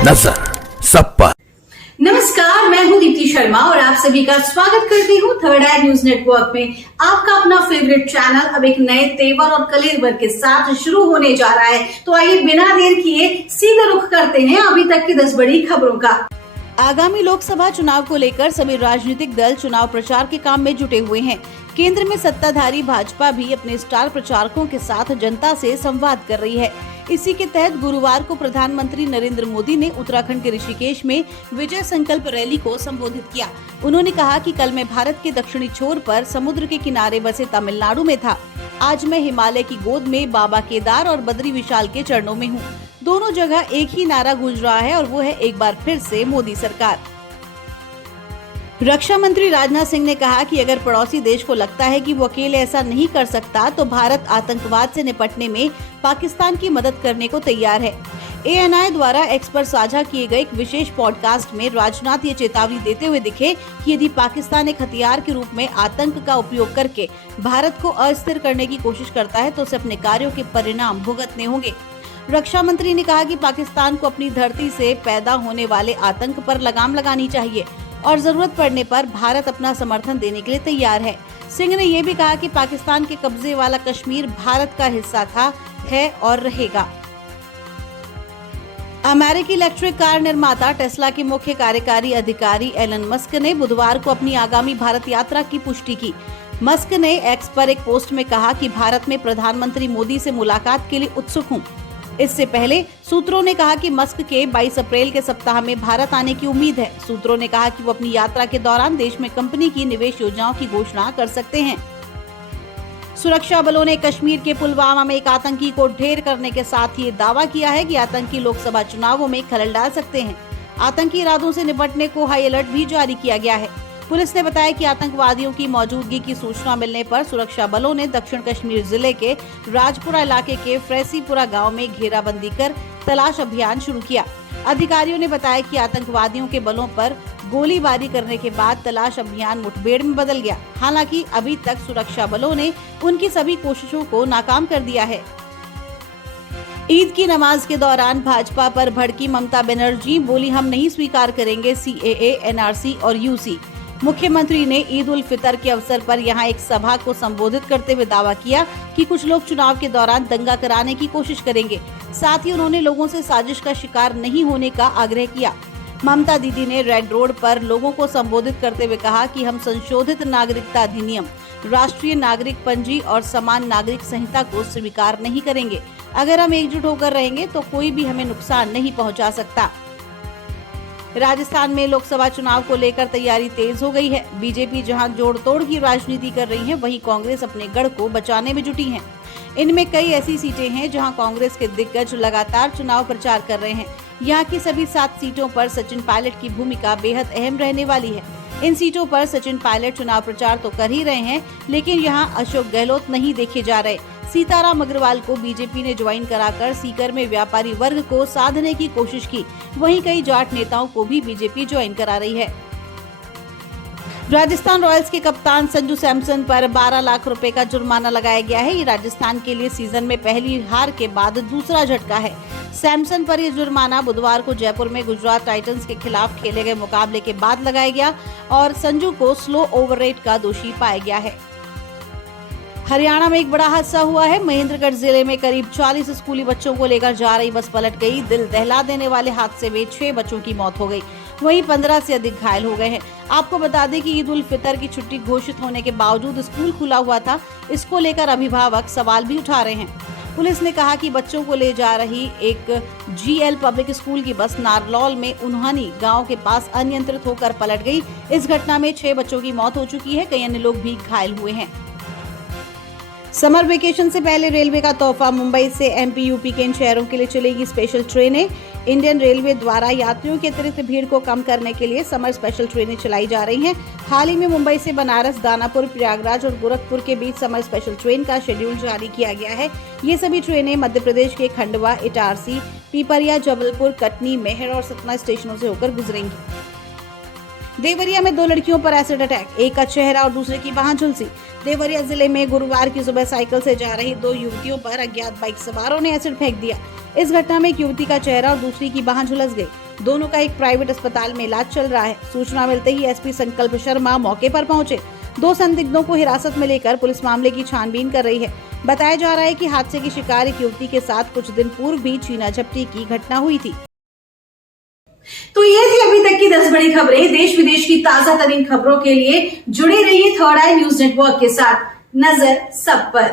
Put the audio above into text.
नजर सब पर। नमस्कार, मैं हूं दीप्ति शर्मा और आप सभी का स्वागत करती हूं थर्ड आई न्यूज नेटवर्क में। आपका अपना फेवरेट चैनल अब एक नए तेवर और कलेवर के साथ शुरू होने जा रहा है। तो आइए बिना देर किए सीधे रुख करते हैं अभी तक की 10 बड़ी खबरों का। आगामी लोकसभा चुनाव को लेकर सभी राजनीतिक दल चुनाव प्रचार के काम में जुटे हुए हैं। केंद्र में सत्ताधारी भाजपा भी अपने स्टार प्रचारकों के साथ जनता से संवाद कर रही है। इसी के तहत गुरुवार को प्रधानमंत्री नरेंद्र मोदी ने उत्तराखंड के ऋषिकेश में विजय संकल्प रैली को संबोधित किया। उन्होंने कहा कि कल मैं भारत के दक्षिणी छोर पर समुद्र के किनारे बसे तमिलनाडु में था। आज मैं हिमालय की गोद में बाबा केदार और बद्री विशाल के चरणों में हूँ। दोनों जगह एक ही नारा गूंज रहा है और वो है एक बार फिर से मोदी सरकार। रक्षा मंत्री राजनाथ सिंह ने कहा कि अगर पड़ोसी देश को लगता है कि वो अकेले ऐसा नहीं कर सकता तो भारत आतंकवाद से निपटने में पाकिस्तान की मदद करने को तैयार है। ANI द्वारा एक्स पर साझा किए गए एक विशेष पॉडकास्ट में राजनाथ ये चेतावनी देते हुए दिखे कि यदि पाकिस्तान एक हथियार के रूप में आतंक का उपयोग करके भारत को अस्थिर करने की कोशिश करता है तो उसे अपने कार्यों के परिणाम भुगतने होंगे। रक्षा मंत्री ने कहा कि पाकिस्तान को अपनी धरती से पैदा होने वाले आतंक पर लगाम लगानी चाहिए और जरूरत पड़ने पर भारत अपना समर्थन देने के लिए तैयार है। सिंह ने यह भी कहा कि पाकिस्तान के कब्जे वाला कश्मीर भारत का हिस्सा था, है और रहेगा। अमेरिकी इलेक्ट्रिक कार निर्माता टेस्ला के मुख्य कार्यकारी अधिकारी एलन मस्क ने बुधवार को अपनी आगामी भारत यात्रा की पुष्टि की। मस्क ने एक्स पर एक पोस्ट में कहा कि भारत में प्रधानमंत्री मोदी से मुलाकात के लिए उत्सुक हूं। इससे पहले सूत्रों ने कहा कि मस्क के 22 अप्रैल के सप्ताह में भारत आने की उम्मीद है। सूत्रों ने कहा कि वो अपनी यात्रा के दौरान देश में कंपनी की निवेश योजनाओं की घोषणा कर सकते हैं। सुरक्षा बलों ने कश्मीर के पुलवामा में एक आतंकी को ढेर करने के साथ ही दावा किया है कि आतंकी लोकसभा चुनावों में खलल डाल सकते हैं। आतंकी इरादों से निपटने को हाई अलर्ट भी जारी किया गया है। पुलिस ने बताया कि आतंकवादियों की मौजूदगी की सूचना मिलने पर सुरक्षा बलों ने दक्षिण कश्मीर जिले के राजपुरा इलाके के फ्रेसीपुरा गांव में घेराबंदी कर तलाश अभियान शुरू किया। अधिकारियों ने बताया कि आतंकवादियों के बलों पर गोलीबारी करने के बाद तलाश अभियान मुठभेड़ में बदल गया। हालांकि अभी तक सुरक्षा बलों ने उनकी सभी कोशिशों को नाकाम कर दिया है। ईद की नमाज के दौरान भाजपा पर भड़की ममता बनर्जी बोली, हम नहीं स्वीकार करेंगे CAA, NRC और UC। मुख्यमंत्री ने ईद उल फितर के अवसर पर यहां एक सभा को संबोधित करते हुए दावा किया कि कुछ लोग चुनाव के दौरान दंगा कराने की कोशिश करेंगे। साथ ही उन्होंने लोगों से साजिश का शिकार नहीं होने का आग्रह किया। ममता दीदी ने रेड रोड पर लोगों को संबोधित करते हुए कहा कि हम संशोधित नागरिकता अधिनियम, राष्ट्रीय नागरिक पंजी और समान नागरिक संहिता को स्वीकार नहीं करेंगे। अगर हम एकजुट होकर रहेंगे तो कोई भी हमें नुकसान नहीं पहुंचा सकता। राजस्थान में लोकसभा चुनाव को लेकर तैयारी तेज हो गई है। बीजेपी जहां जोड़ तोड़ की राजनीति कर रही है, वहीं कांग्रेस अपने गढ़ को बचाने में जुटी है। इनमें कई ऐसी सीटें हैं जहां कांग्रेस के दिग्गज लगातार चुनाव प्रचार कर रहे हैं। यहां की सभी 7 सीटों पर सचिन पायलट की भूमिका बेहद अहम रहने वाली है। इन सीटों पर सचिन पायलट चुनाव प्रचार तो कर ही रहे हैं, लेकिन यहां अशोक गहलोत नहीं देखे जा रहे। सीताराम अग्रवाल को बीजेपी ने ज्वाइन कराकर सीकर में व्यापारी वर्ग को साधने की कोशिश की। वहीं कई जाट नेताओं को भी बीजेपी ज्वाइन करा रही है। राजस्थान रॉयल्स के कप्तान संजू सैमसन पर 12 लाख रुपए का जुर्माना लगाया गया है। ये राजस्थान के लिए सीजन में पहली हार के बाद दूसरा झटका है। सैमसन पर यह जुर्माना बुधवार को जयपुर में गुजरात टाइटंस के खिलाफ खेले गए मुकाबले के बाद लगाया गया और संजू को स्लो ओवर रेट का दोषी पाया गया है। हरियाणा में एक बड़ा हादसा हुआ है। महेंद्रगढ़ जिले में करीब 40 स्कूली बच्चों को लेकर जा रही बस पलट गई। दिल दहला देने वाले हादसे में 6 बच्चों की मौत हो गई, वहीं 15 से अधिक घायल हो गए हैं। आपको बता दें कि ईद उल फितर की छुट्टी घोषित होने के बावजूद स्कूल खुला हुआ था। इसको लेकर अभिभावक सवाल भी उठा रहे हैं। पुलिस ने कहा कि बच्चों को ले जा रही एक GL पब्लिक स्कूल की बस नारलौल में उन्हानी गांव के पास अनियंत्रित होकर पलट गई। इस घटना में 6 बच्चों की मौत हो चुकी है, कई अन्य लोग भी घायल हुए हैं। समर वेकेशन से पहले रेलवे का तोहफा, मुंबई से MP UP के इन शहरों के लिए चलेगी स्पेशल ट्रेनें। इंडियन रेलवे द्वारा यात्रियों की अतिरिक्त भीड़ को कम करने के लिए समर स्पेशल ट्रेनें चलाई जा रही हैं। हाल ही में मुंबई से बनारस, दानापुर, प्रयागराज और गोरखपुर के बीच समर स्पेशल ट्रेन का शेड्यूल जारी किया गया है। ये सभी ट्रेनें मध्य प्रदेश के खंडवा, इटारसी, पीपरिया, जबलपुर, कटनी, मेहर और सतना स्टेशनों से होकर गुजरेंगी। देवरिया में 2 लड़कियों पर एसिड अटैक, एक का चेहरा और दूसरे की बांह झुलसी। देवरिया जिले में गुरुवार की सुबह साइकिल से जा रही 2 युवतियों पर अज्ञात बाइक सवारों ने एसिड फेंक दिया। इस घटना में एक युवती का चेहरा और दूसरी की बांह झुलस गई। दोनों का एक प्राइवेट अस्पताल में इलाज चल रहा है। सूचना मिलते ही एसपी संकल्प शर्मा मौके पर पहुंचे। 2 संदिग्धों को हिरासत में लेकर पुलिस मामले की छानबीन कर रही है। बताया जा रहा है कि हादसे की शिकार एक युवती के साथ कुछ दिन पूर्व भी छीना झपटी की घटना हुई थी। तो ये थी अभी तक की 10 बड़ी खबरें। देश विदेश की ताजा तरीन खबरों के लिए जुड़े रहिए थर्ड आई न्यूज नेटवर्क के साथ। नजर सब पर।